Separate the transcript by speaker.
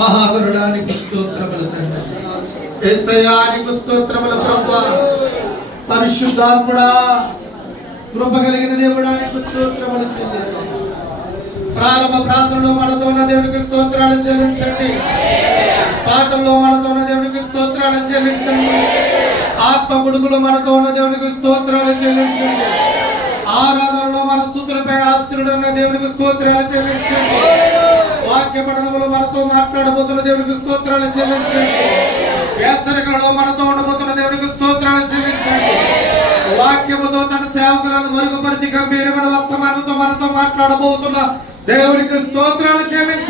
Speaker 1: మహాగరుడానికి స్తోత్రములు తండ్రి. ఎస్ఐయానికి స్తోత్రముల ప్రభు. పరిశుద్ధాత్ముడా కృప కలిగిన దేవుడానికి స్తోత్రములు చెల్లిద్దాం. ప్రారంభ ప్రాంతంలో మనతో ఉన్న దేవునికి స్తోత్రాలు చెల్లించండి. పాటల్లో మనతో ఉన్న దేవునికి స్తోత్రాలు చెల్లించండి. ఆత్మ కొడుకులో మనతో ఉన్న దేవునికి స్తోత్రాలు చెల్లించండి. ఆరాధనలో మన స్థుతులపై ఆశ్రుడు ఉన్న దేవునికి స్తోత్రాలు చెల్లించండి. వాక్య పఠనములో మనతో మాట్లాడబోతున్న దేవునికి స్తోత్రాలు చెల్లించండి. హెచ్చరికలలో మనతో ఉండబోతున్న దేవునికి స్తోత్రాలు చెల్లించండి. వాక్యముతో తన సేవకులను మరుగుపరిచి గంభీరమైన వర్తమానంతో మనతో మాట్లాడబోతున్న దేవునికి స్తోత్రాలు చెల్లించండి.